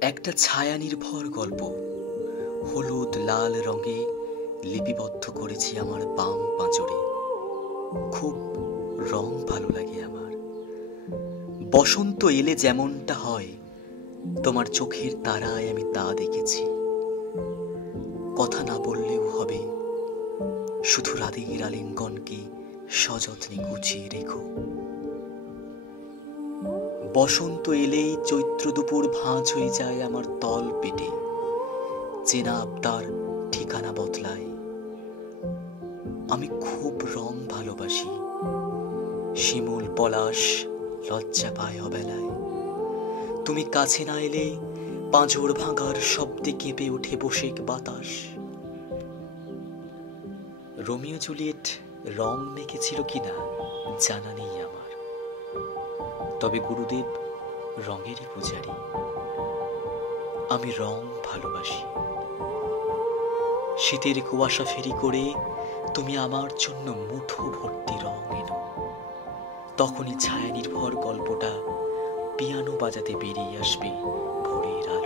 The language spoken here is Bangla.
একটা ছায়া নির্ভর গল্প হলুদ লাল রঙে লিপিবদ্ধ করেছি আমার বাম পাঁজরে। খুব রং ভালো লাগে আমার। বসন্ত এলে যেমনটা হয়, তোমার চোখের তারায় আমি তা দেখেছি। কথা না বললেও হবে, শুধু রাতের আলিঙ্গনকে সযত্নে গুছিয়ে রেখো। বসন্ত এলেই চৈত্র দুপুর ভাঁজ হয়ে যায় আমার তল পেটে। চেনা আবদার ঠিকানা বদলায়। আমি খুব রং ভালোবাসি। শিমুল পলাশ লজ্জা পায় অবেলায়। তুমি কাছে না এলে পাঁজর ভাঙার শব্দে কেঁপে ওঠে বসেক বাতাস। রোমিও জুলিয়েট রং মেখেছিল কিনা জানা নেই আমার, তবে গুরুদেব রঙেরই পূজারী। আমি রং ভালোবাসি। শীতের কুয়াশা ফেরি করে তুমি আমার জন্য মুঠো ভর্তি রং এনো। তখনই ছায়া নির্ভর গল্পটা পিয়ানো বাজাতে বেরিয়ে আসবে ভোরের আলো।